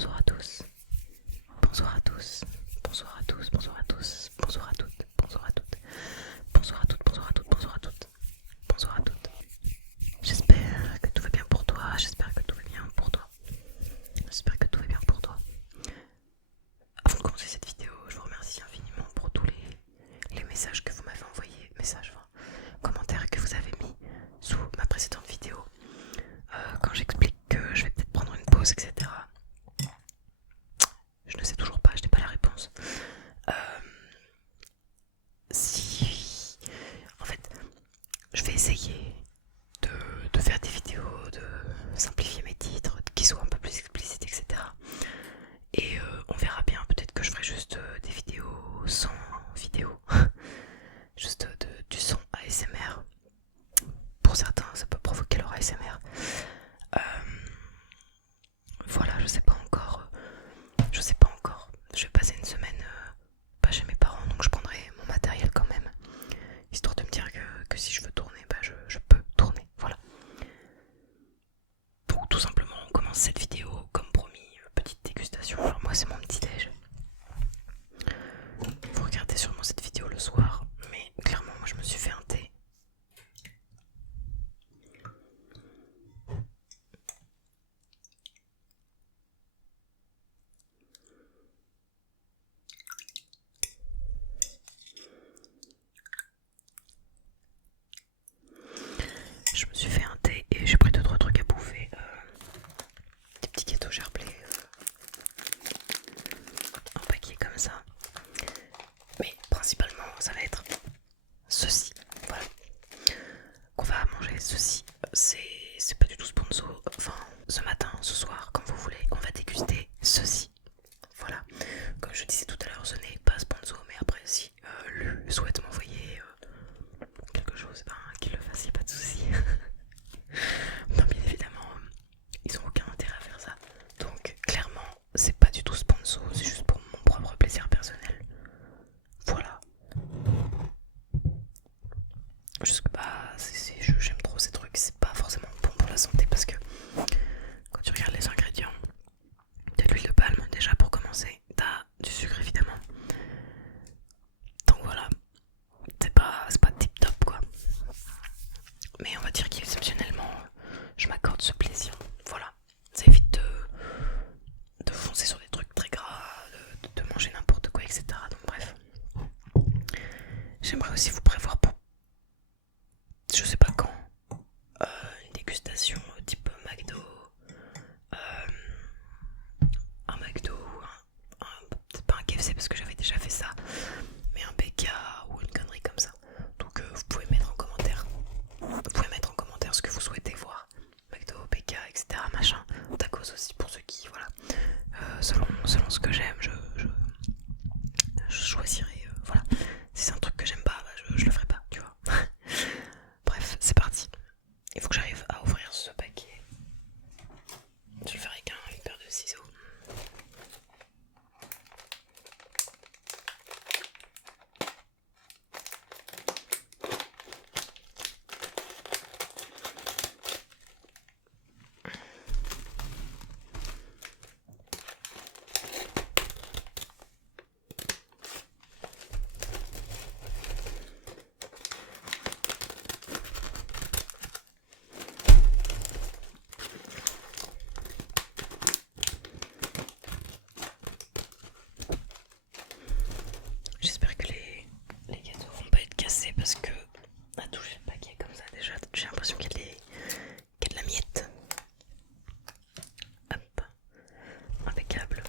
Bonjour à tous, bonjour à tous, bonjour à tous, bonjour à tous, bonjour à toutes, bonjour à toutes, bonjour à toutes, bonjour à toutes, bonjour à toutes, bonjour à toutes. J'espère que tout va bien pour toi, j'espère que tout va bien pour toi, j'espère que tout va bien pour toi. Avant de commencer cette vidéo, je vous remercie infiniment pour tous les messages que vous m'avez envoyés, commentaires que vous avez mis sous ma précédente vidéo, quand j'explique que je vais peut-être prendre une pause, etc. Je ne sais toujours pas, je n'ai pas la réponse. Euh, si... En fait, je vais essayer de faire des vidéos, de simplifier mes titres, qui soient un peu plus explicites, etc. Et on verra bien, peut-être que je ferai juste des vidéos sans vidéo. Juste du son ASMR. Pour certains, ça peut provoquer leur ASMR. Euh, voilà, je sais pas encore. Je sais pas encore. Je vais passer une semaine pas chez mes parents, donc je prendrai mon matériel quand même, histoire de me dire que si je veux tourner, bah je peux tourner. Voilà. Donc tout simplement, on commence cette vidéo comme promis, petite dégustation. Alors moi c'est mon petit déj. Vous regardez sûrement cette vidéo le soir, mais clairement moi je me suis fait un thé. Je me suis fait un thé et j'ai pris 2-3 trucs à bouffer. Des petits gâteaux gerblés, un paquet comme ça. Mais principalement ça va être ceci. Voilà. Qu'on va manger ceci. C'est pas du tout sponsor. Enfin, ce matin, ce soir, comme vous voulez, on va déguster ceci. Voilà. Comme je disais tout à l'heure, ce n'est pas sponsor, mais après, si lui souhaite m'envoyer quelque chose, ben qu'il le fasse, y a pas de souci. Non, bien évidemment, ils ont aucun intérêt à faire ça. Donc, clairement, c'est pas du tout sponsor, c'est juste pour mon propre plaisir personnel. Voilà. Juste bah, j'aime trop ces trucs, c'est pas forcément bon pour la santé parce que quand tu regardes les ingrédients, t'as de l'huile de palme déjà pour commencer, t'as du sucre évidemment. Donc voilà, c'est pas tip top quoi. Mais on va dire qu'exceptionnellement, je m'accorde ce plaisir. Voilà, ça évite de foncer sur des trucs très gras, de manger n'importe quoi, etc. Donc bref. J'aimerais aussi vous prévoir pour je sais pas quand une dégustation type McDo, un McDo, peut-être pas un KFC parce que j'avais déjà fait ça, mais un BK ou une connerie comme ça. Donc vous pouvez mettre en commentaire, ce que vous souhaitez voir. McDo, BK, etc. Machin. Tacos aussi pour ceux qui, voilà. Selon ce que j'aime, je choisirai. Voilà. Si c'est un truc que j'aime pas, bah, je le ferai pas, tu vois. Bref, c'est parti. Il faut que j'arrive à ouvrir ce paquet. Je le ferai avec une paire de ciseaux. J'espère que les gâteaux vont pas être cassés parce que à toucher le paquet comme ça déjà j'ai l'impression qu'il y a de la miette. Hop, impeccable.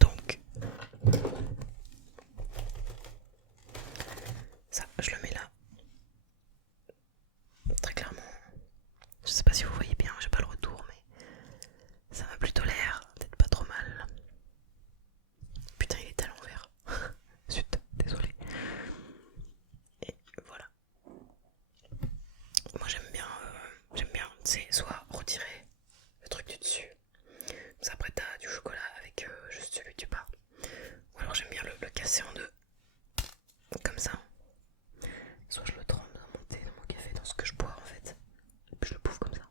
Donc ça je le mets là. Très clairement, je sais pas si vous voyez bien, j'ai pas le retour mais ça m'a plutôt l'air d'être pas trop mal. Putain il est à l'envers. Zut, désolé. Et voilà. Moi j'aime bien, c'est soit retirer le truc du dessus, ça après t'as du chocolat avec juste celui du bas, ou alors j'aime bien le casser en deux, comme ça, soit je le trempe dans mon thé, dans mon café, dans ce que je bois en fait, et puis je le bouffe comme ça.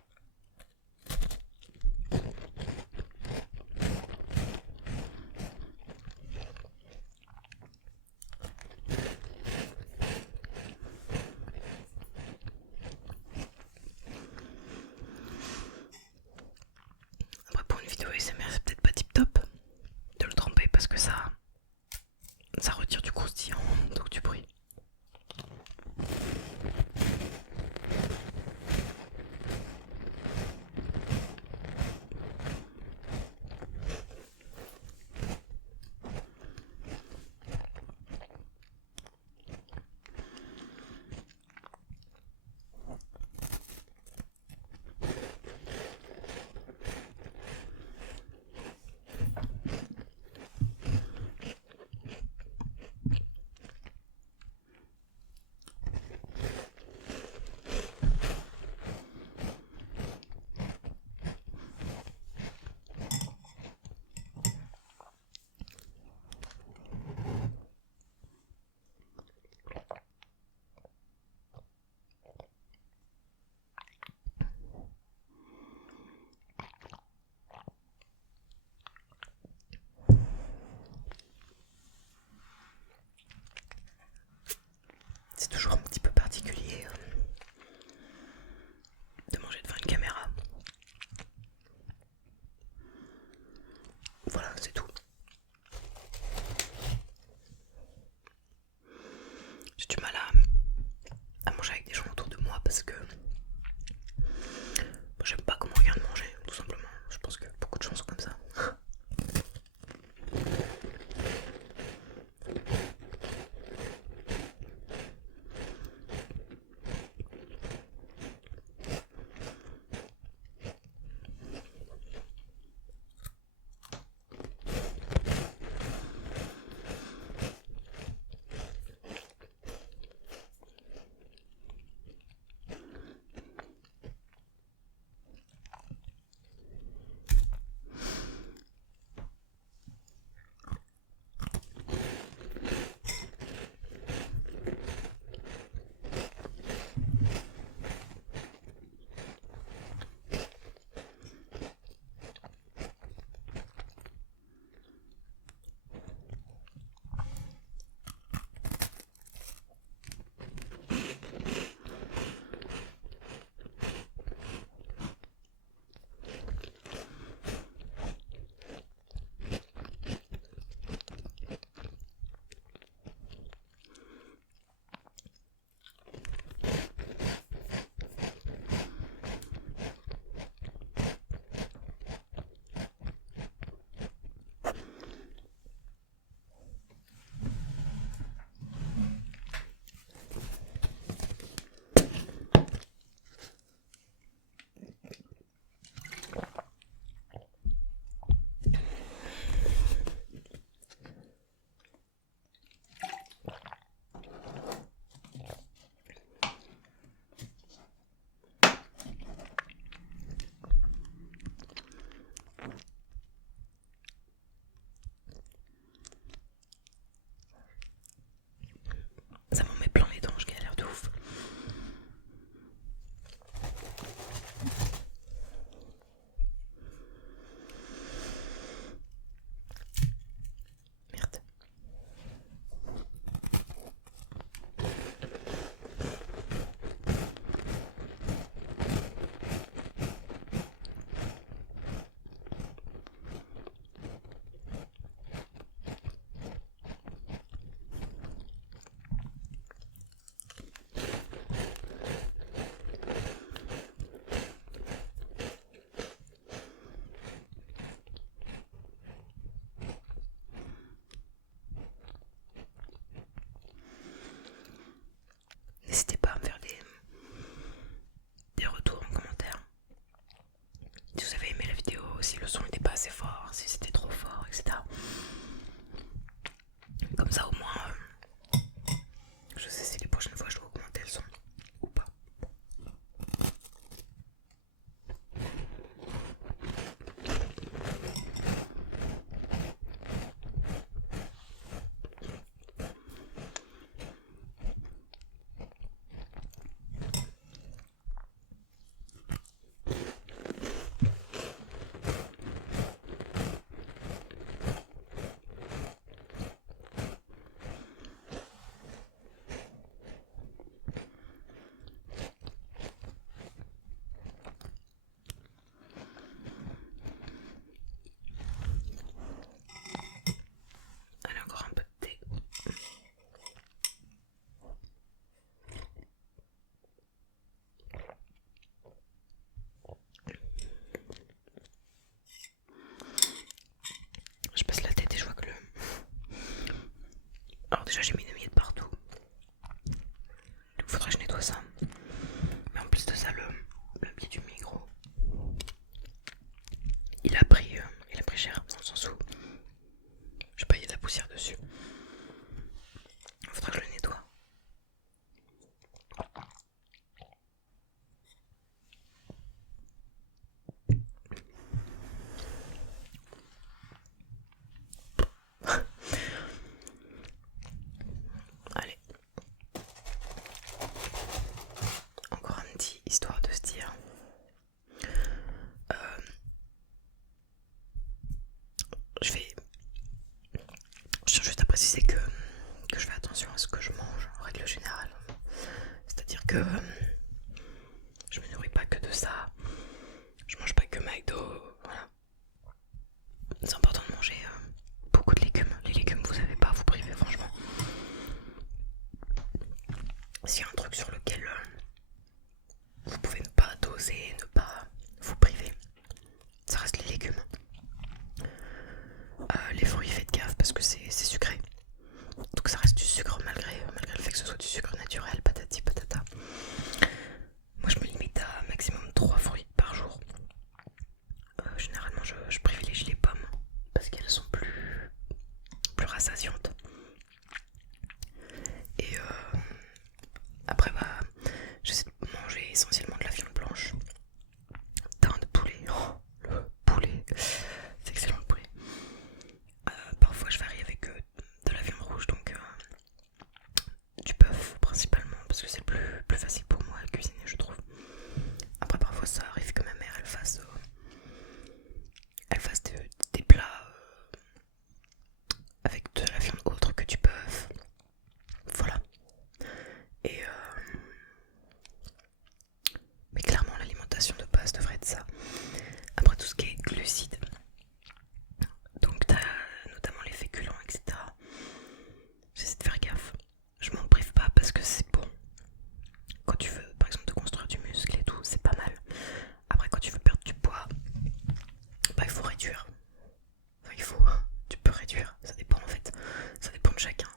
vidéo ASMR, c'est peut-être pas tip top de le tremper parce que ça retire du croustillant, donc du bruit. C'est toujours un petit peu particulier de manger devant une caméra. Voilà, c'est tout. J'ai du mal à manger avec des gens autour de moi parce que j'aime pas comment on regarde manger, tout simplement. Je pense que beaucoup de gens sont comme ça. déjà j'ai mis des miettes partout. Donc faudrait que je nettoie ça. Mais en plus de ça, le pied du micro, il a pris cher dans le sens où je sais pas, il y a de la poussière dessus. Faudra que je le nettoie. Allez. Encore un petit histoire de se dire. Je tiens juste à préciser que je fais attention à ce que je mange en règle générale. C'est-à-dire que je me nourris pas que de ça. Je mange pas que McDo. Voilà. C'est important de manger beaucoup de légumes. Les légumes, vous savez pas à vous priver, franchement. S'il y a un truc sur lequel vous pouvez ne pas doser, ne pas vous priver, ça reste les légumes. Les fruits, faites gaffe parce que c'est sucré. Donc ça reste du sucre malgré le fait que ce soit du sucre naturel, patati patata. Moi je me limite à un maximum 3 fruits par jour. Généralement je privilégie les pommes parce qu'elles sont plus rassasiantes. Et après bah j'essaie de manger essentiellement de la viande blanche. Dinde, poulet, oh, le poulet, c'est excellent le poulet. Parfois je varie avec de la viande rouge, donc du bœuf principalement parce que c'est le plus facile pour moi à cuisiner, je trouve. Après parfois ça arrive que ma mère elle fasse des plats avec de la viande autre que du bœuf. Voilà. Et mais clairement l'alimentation de base devrait être ça. Après tout ce qui est glucides, donc t'as notamment les féculents, etc. J'essaie de faire gaffe. Je m'en prive pas parce que c'est bon. Quand tu veux par exemple te construire du muscle et tout, c'est pas mal. Après quand tu veux perdre du poids, bah il faut réduire. Enfin, tu peux réduire, ça dépend en fait. Ça dépend de chacun.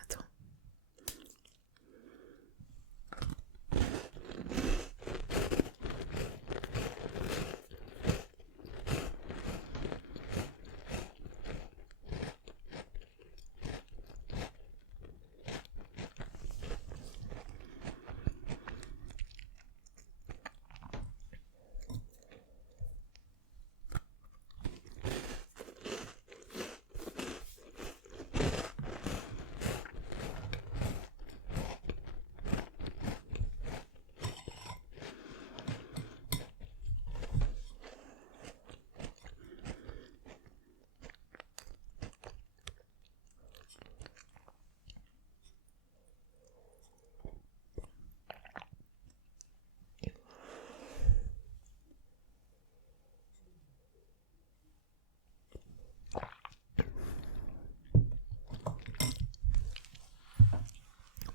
Attends.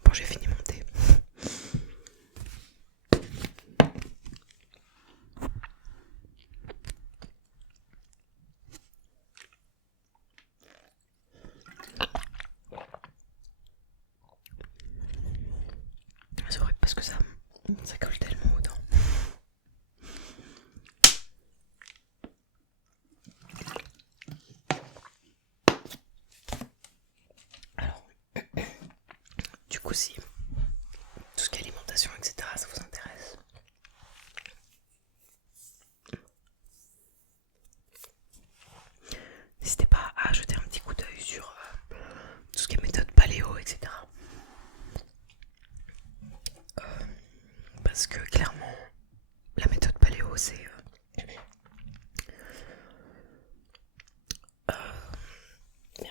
Bon, j'ai fini mon thé. C'est horrible parce que ça colle tellement aux dents. Alors, du coup si tout ce qui est alimentation, etc., ça vous intéresse, n'hésitez pas à jeter un petit coup d'œil sur tout ce qui est méthode paléo, etc. Parce que clairement, la méthode paléo, c'est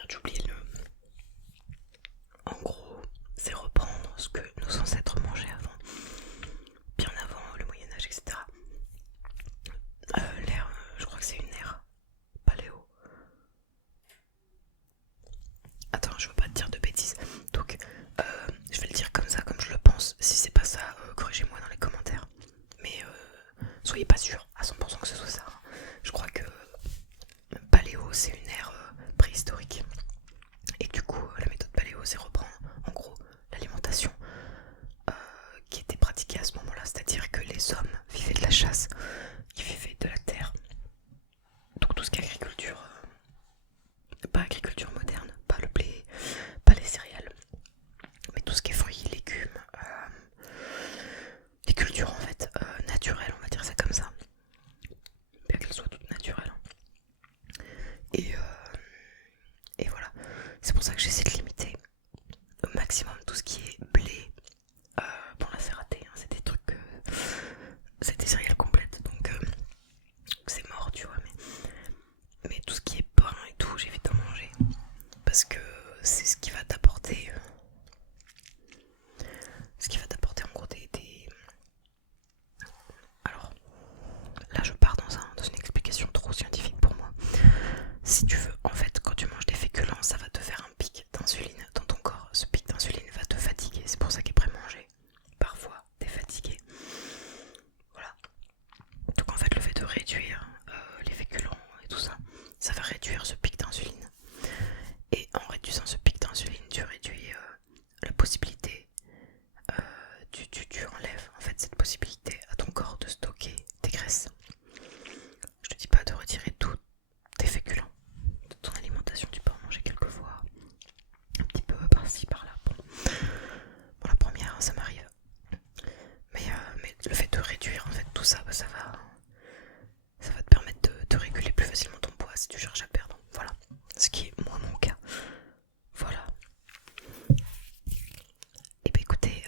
merde, j'ai oublié le... En gros, c'est reprendre ce que nos ancêtres mangeaient avant, bien avant le Moyen-Âge, etc. L'ère, je crois que c'est une ère paléo. Attends, je veux pas te dire de bêtises. Donc, je vais le dire comme ça, comme je le pense. Si c'est pas ça, corrigez-moi dans les commentaires. Mais soyez pas sûr à 100% que ce soit ça. Je crois que paléo, c'est une ère préhistorique. Et du coup, la méthode paléo, c'est reprendre en gros l'alimentation qui était pratiquée à ce moment-là. C'est-à-dire que les hommes vivaient de la chasse, ils vivaient de la terre. Donc tout ce qui est agriculture, pas agriculture moderne, pas le blé, pas les céréales, mais tout ce qui est fruits, légumes, les cultures en fait naturelles, on va dire ça comme ça, bien qu'elles soient toutes naturelles. Et, voilà, c'est pour ça que j'essaie de limiter au maximum tout ce qui est blé. Bon là c'est raté, hein, c'est des trucs, c'est des céréales complètes, donc c'est mort tu vois, mais tout ce qui est pain et tout, j'évite d'en manger parce que c'est ce qui va t'apporter en gros des... Alors là je pars dans une explication trop scientifique pour moi. Si tu veux, en fait quand tu manges des féculents, ça va te faire un pic d'insuline dans ton corps. Ce pic d'insuline va te fatiguer, c'est pour ça qu'après manger, parfois t'es fatigué. Voilà. Donc en fait le fait de réduire les féculents et tout ça, ça va réduire ce pic d'insuline. Et en réduisant ce pic d'insuline, tu réduis la possibilité, tu enlèves en fait cette possibilité à ton corps de stocker tes graisses. Je te dis pas de retirer tous tes féculents de ton alimentation, tu peux en manger quelques fois, un petit peu par-ci par-là. Bon, la première ça m'arrive, mais le fait de réduire en fait tout ça, ça va te permettre de réguler plus facilement ton poids si tu cherches à perdre. Voilà, ce qui est moi mon cas. Voilà. Et bah écoutez,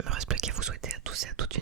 il me reste plus qu'à vous souhaiter à tous et à toutes